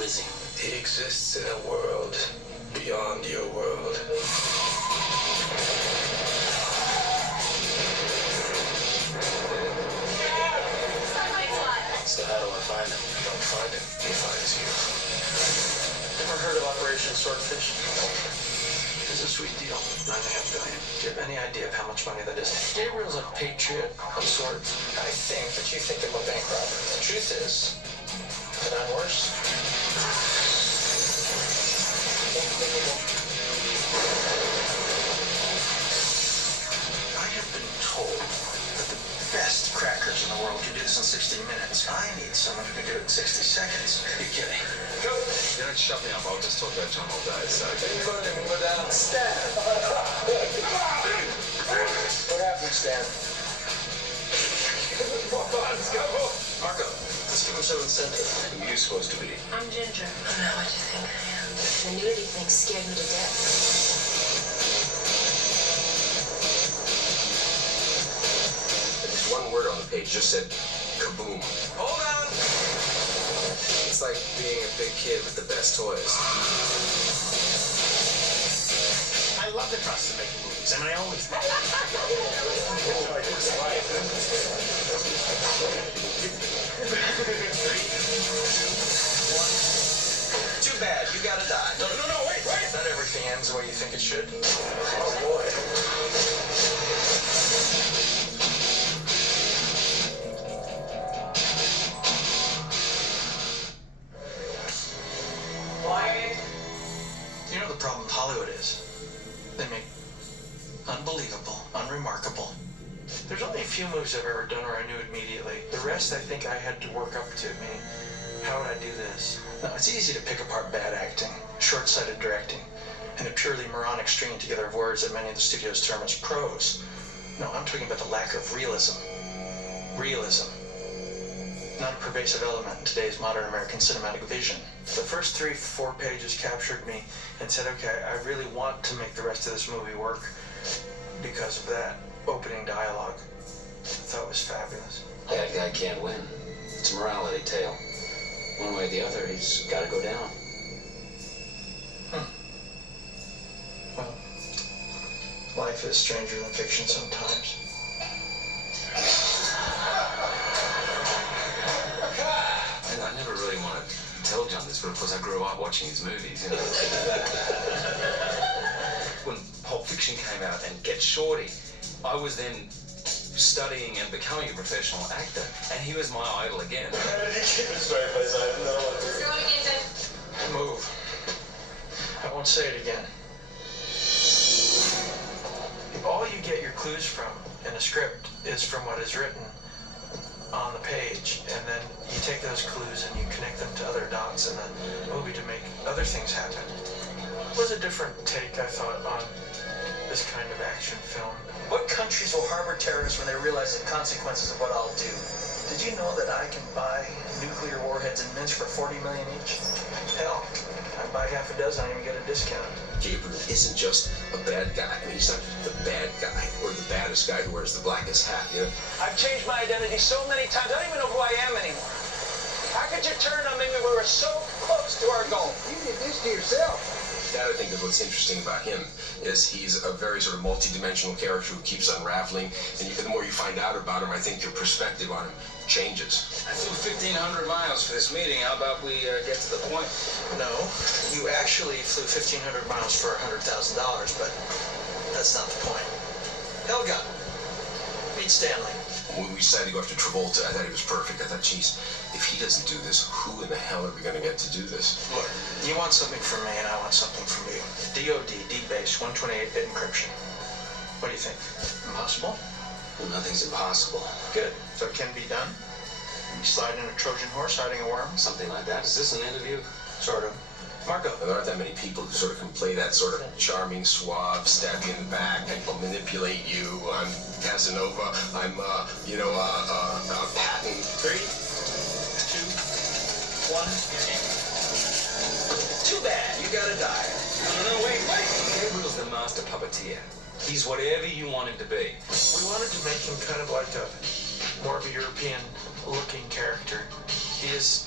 Who is he? He exists in a world beyond your world. So how do I find him? You don't find him, he finds you. Ever heard of Operation Swordfish? It's a sweet deal. $9.5 billion. Do you have any idea of how much money that is? Gabriel's a patriot of sorts. I think that you think I'm a bank robber. The truth is that I'm worse. I have been told that the best crackers in the world can do this in 60 minutes. I need someone who can do it in 60 seconds. Are you kidding? Go! You don't shut me up, I'll just talk about John all day, so... Go down. Stan! What happened, Stan? Let's go! Marco, let's give him some incentive. Who are you supposed to be? I'm Ginger. I know what you think I am. The nudity thing scared me to death. There's one word on the page, just said, kaboom. Hold on! It's like being a big kid with the best toys. I love the process of making movies. I mean, I always... Too bad, you gotta die. No, wait! Not everything ends the way you think it should. Oh, boy. You know the problem with Hollywood is? They make unbelievable, unremarkable. There's only a few movies I've ever done where I knew immediately. The rest I think I had to work up to. Meaning, how would I do this? No, it's easy to pick apart bad acting, short-sighted directing, and the purely moronic stringing together of words that many of the studios term as prose. No, I'm talking about the lack of realism. Realism. Not a pervasive element in today's modern American cinematic vision. The first 3-4 pages captured me and said, okay, I really want to make the rest of this movie work because of that opening dialogue. I thought it was fabulous. Bad guy can't win. It's a morality tale. One way or the other, he's got to go down. Well, life is stranger than fiction sometimes. And I never really want to tell John this, but of course I grew up watching his movies, you know. When Pulp Fiction came out and Get Shorty, I was then studying and becoming a professional actor, and he was my idol again. Move. I won't say it again. All you get your clues from in a script is from what is written on the page, and then you take those clues and you connect them to other dots in the movie to make other things happen. It was a different take, I thought, on this kind of action film. What countries will harbor terrorists when they realize the consequences of what I'll do? Did you know that I can buy nuclear warheads in mints for $40 million each? Hell, I buy half a dozen, I even get a discount. Gabriel isn't just a bad guy. I mean, he's not the bad guy or the baddest guy who wears the blackest hat, you know? I've changed my identity so many times, I don't even know who I am anymore. How could you turn on me when we were so close to our goal? You did this to yourself. That, I think, is what's interesting about him, is he's a very sort of multi-dimensional character who keeps unraveling, and the more you find out about him, I think your perspective on him changes. I flew 1,500 miles for this meeting. How about we get to the point? No, you actually flew 1,500 miles for $100,000, but that's not the point. Helga, meet Stanley. When we decided to go after Travolta, I thought he was perfect. I thought, geez, if he doesn't do this, who in the hell are we going to get to do this? Look, you want something from me, and I want something from you. DOD, D-base, 128-bit encryption. What do you think? Impossible? Well, nothing's impossible. Good. So it can be done? You slide in a Trojan horse hiding a worm? Something like that. Is this an interview? Sort of. Marco. There aren't that many people who sort of can play that sort of charming, suave, stab you in the back, and manipulate you. I'm Casanova. I'm, Patton. 3, 2, 1. Too bad. You gotta die. No, wait. Gabriel's the master puppeteer. He's whatever you want him to be. We wanted to make him kind of like more of a European-looking character. He is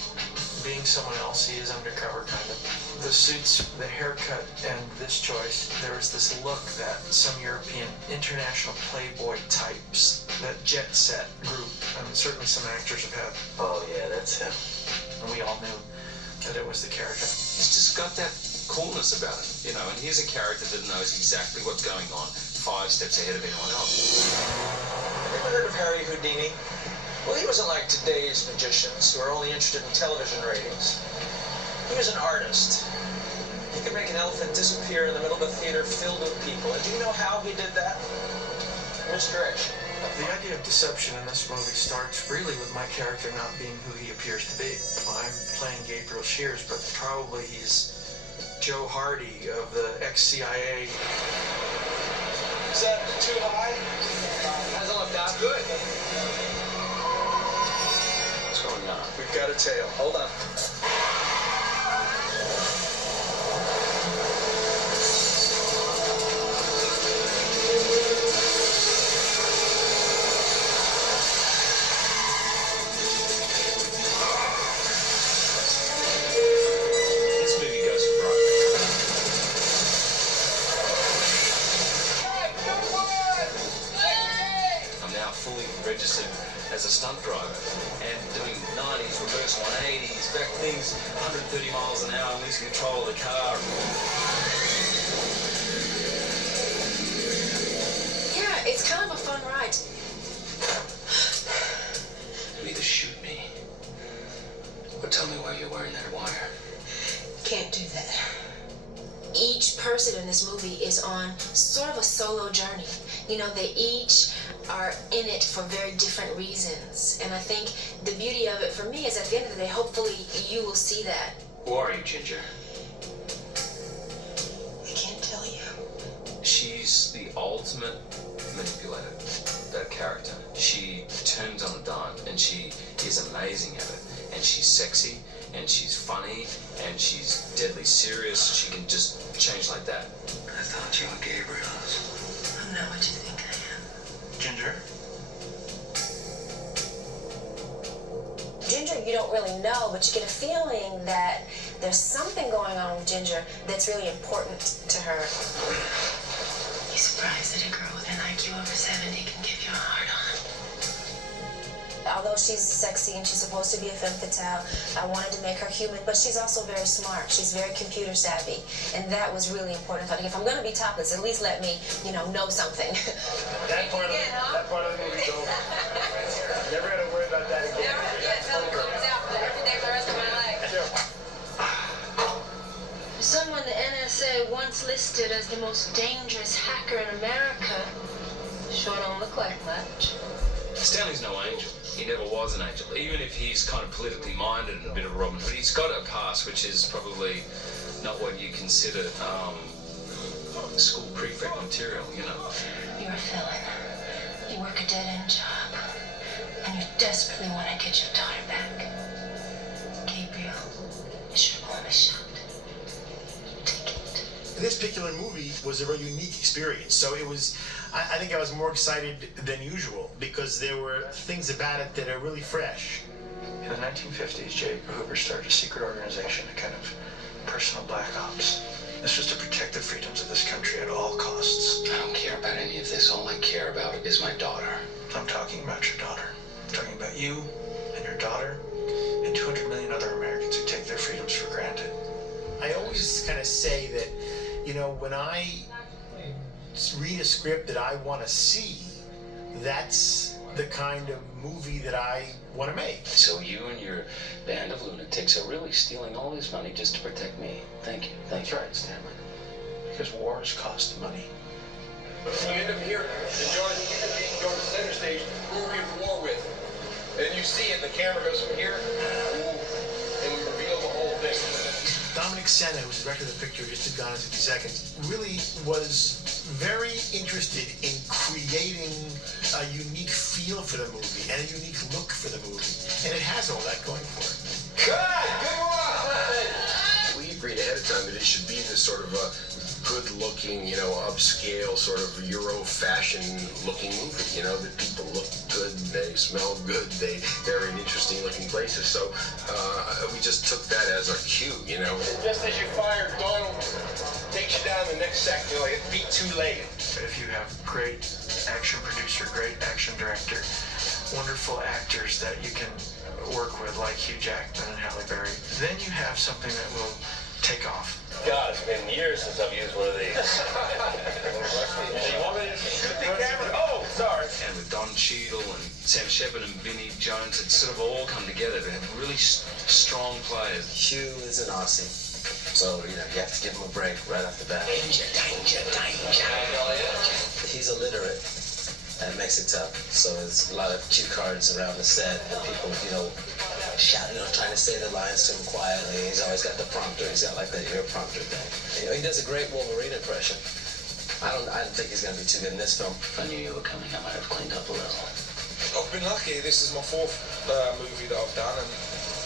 being someone else. He is undercover, kind of. The suits, the haircut, and this choice, there was this look that some European international playboy types, that jet set group, I mean, certainly some actors have had. Oh yeah, that's him. And we all knew that it was the character. He's just got that coolness about him, you know, and he's a character that knows exactly what's going on 5 steps ahead of anyone else. Have you ever heard of Harry Houdini? Well, he wasn't like today's magicians who are only interested in television ratings. He was an artist. He could make an elephant disappear in the middle of a theater filled with people. And do you know how he did that? Misdirection. The idea of deception in this movie starts really with my character not being who he appears to be. I'm playing Gabriel Shears, but probably he's Joe Hardy of the ex-CIA. Is that too high? Hasn't looked that good. What's going on? We've got a tail. Hold on. This movie goes for broke. I'm now fully registered as a stunt driver and doing 90s, reverse 180s, back things, 130 miles an hour, losing control of the car. Yeah, it's kind of a fun ride. You either shoot me or tell me why you're wearing that wire. Can't do that. Each person in this movie is on sort of a solo journey. You know, they each are in it for very different reasons. And I think the beauty of it for me is at the end of the day, hopefully you will see that. Who are you, Ginger? I can't tell you. She's the ultimate manipulator, that character. She turns on a dime and she is amazing at it. And she's sexy and she's funny and she's deadly serious. She can just change like that. I thought you were Gabriel's. I'm not what you think I am. Ginger? Ginger, you don't really know, but you get a feeling that there's something going on with Ginger that's really important to her. You surprised that a girl with an IQ over 70 can give you a hard-on? Although she's sexy and she's supposed to be a femme fatale, I wanted to make her human, but she's also very smart. She's very computer savvy, and that was really important. I thought, if I'm going to be topless, at least let me, know something. That part of the movie's over. Never got to worry about that again. Someone the NSA once listed as the most dangerous hacker in America sure don't look like much. Stanley's no angel. He never was an angel. Even if he's kind of politically minded and a bit of a Robin Hood, he's got a past which is probably not what you consider school prefect material, you know. You're a villain. You work a dead-end job. And you desperately want to get your daughter back. Gabriel is your only shot. Take it. This particular movie was a very unique experience. So it was, I think I was more excited than usual because there were things about it that are really fresh. In the 1950s, J. Edgar Hoover started a secret organization, a kind of personal black ops. This was to protect the freedoms of this country at all costs. I don't care about any of this. All I care about is my daughter. I'm talking about your daughter. I'm talking about you and your daughter and 200 million other Americans who take their freedoms for granted. I always kind of say that, when I read a script that I want to see, that's the kind of movie that I want to make. So you and your band of lunatics are really stealing all this money just to protect me. Thank you. That's right, Stanley. Because wars cost money. You end up here, enjoying the interview, go to center stage, who are we at war with? And you see it, the camera goes from here, and we reveal the whole thing. Dominic Senna, who's the director of the picture, just did Gone in 60 Seconds, really was very interested in creating a unique feel for the movie and a unique look for the movie. And it has all that going for it. Good one! We agreed ahead of time that it should be this sort of a good-looking, upscale, sort of Euro fashion-looking movie, that people look good, they smell good, they're in interesting looking places. So we just took that as our cue, you know. Just as you fired, Donald takes you down the next sector like a beat two-legged. If you have great action producer, great action director, wonderful actors that you can work with like Hugh Jackman and Halle Berry, then you have something that will take off. God, it's been years since I've used one of these. You want me to shoot the camera? Oh, sorry. And with Don Cheadle and Sam Shepard and Vinnie Jones, it's sort of all come together to have really strong players. Hugh is an Aussie, so you have to give him a break right off the bat. Danger, danger, danger. He's illiterate. That makes it tough. So there's a lot of cue cards around the set and people, shouting, trying to say the lines to him quietly. He's always got the prompter. He's got like that ear prompter thing. He does a great Wolverine impression. I don't think he's going to be too good in this film. If I knew you were coming, I might have cleaned up a little. I've been lucky. This is my fourth movie that I've done, and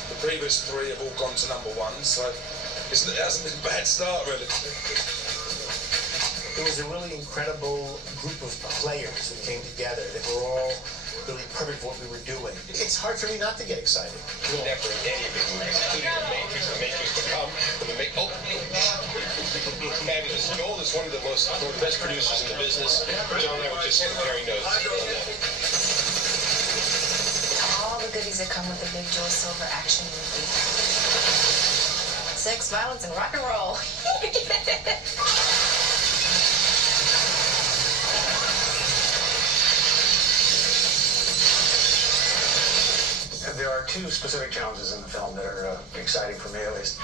the previous three have all gone to #1, so it hasn't been a bad start, really. It was a really incredible group of players that came together that were all really perfect for what we were doing. It's hard for me not to get excited. We'll never in any of it, including the Makers Become, and the fabulous. Joel is one of the best producers in the business. John and I were just comparing notes on that. All the goodies that come with a big Joel Silver action movie. Sex, violence, and rock and roll. There are two specific challenges in the film that are exciting for me, at least.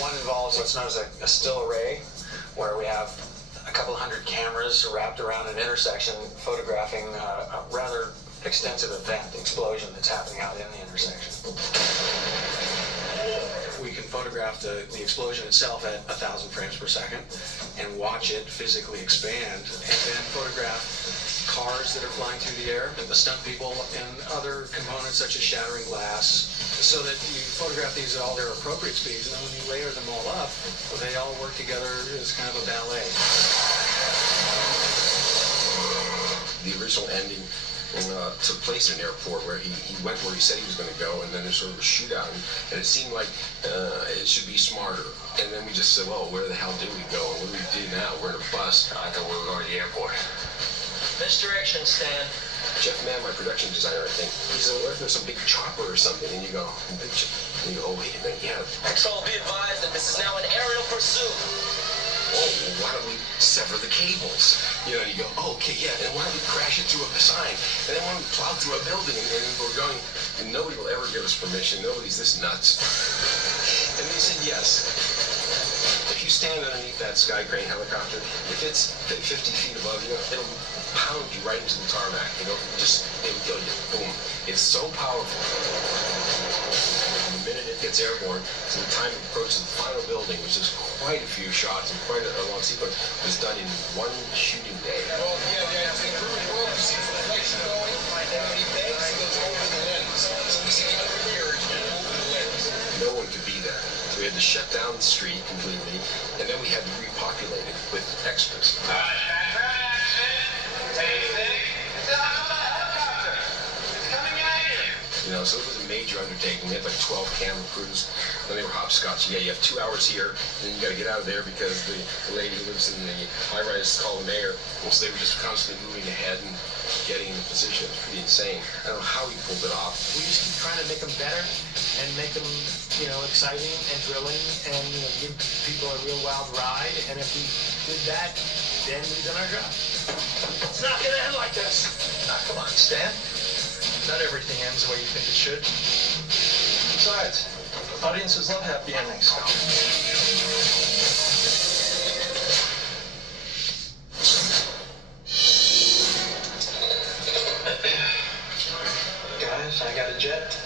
One involves what's known as a still array, where we have a couple hundred cameras wrapped around an intersection photographing a rather extensive event, the explosion that's happening out in the intersection. We can photograph the explosion itself at 1,000 frames per second and watch it physically expand, and then photograph cars that are flying through the air, and the stunt people, and other components such as shattering glass, so that you photograph these at all their appropriate speeds, and then when you layer them all up, they all work together as kind of a ballet. The original ending took place in an airport where he went where he said he was going to go, and then there's sort of a shootout, and it seemed like it should be smarter. And then we just said, well, where the hell do we go? And what do we do now? We're in a bus. I thought we were going to the airport. Misdirection, Stan. Jeff Mann, my production designer, I think, he said, what if there's some big chopper or something? And you go, oh, wait a minute, yeah. Control, be advised that this is now an aerial pursuit. Oh, well, why don't we sever the cables? And you go, oh, okay, yeah, and why don't we crash it through a sign? And then why don't we plow through a building? And we're going, and nobody will ever give us permission. Nobody's this nuts. And they said yes. If you stand underneath that sky crane helicopter, if it's 50 feet above you, it'll pound you right into the tarmac. It'll kill you. Boom. It's so powerful. The minute it gets airborne, to the time it approaches the final building, which is quite a few shots and quite a long sequence, was done in one shooting day. Well, yeah, the world sees the flights going, and when he bangs, he goes over the lens. So we see the undercarriage and over the lens. No one could be there. So we had to shut down the street completely, and then we had to repopulate it with extras. So it was a major undertaking. We had like 12 camera crews, and they were hopscotch. Yeah, you have 2 hours here, and then you got to get out of there because the lady who lives in the high-rise called the mayor. Well, so they were just constantly moving ahead and getting in position. It was pretty insane. I don't know how he pulled it off. We just keep trying to make them better and make them, exciting and thrilling, and give people a real wild ride. And if we did that, then we've done our job. It's not going to end like this. Come on, Stan. Not everything ends the way you think it should. Besides, audiences love happy endings. Guys, I got a jet.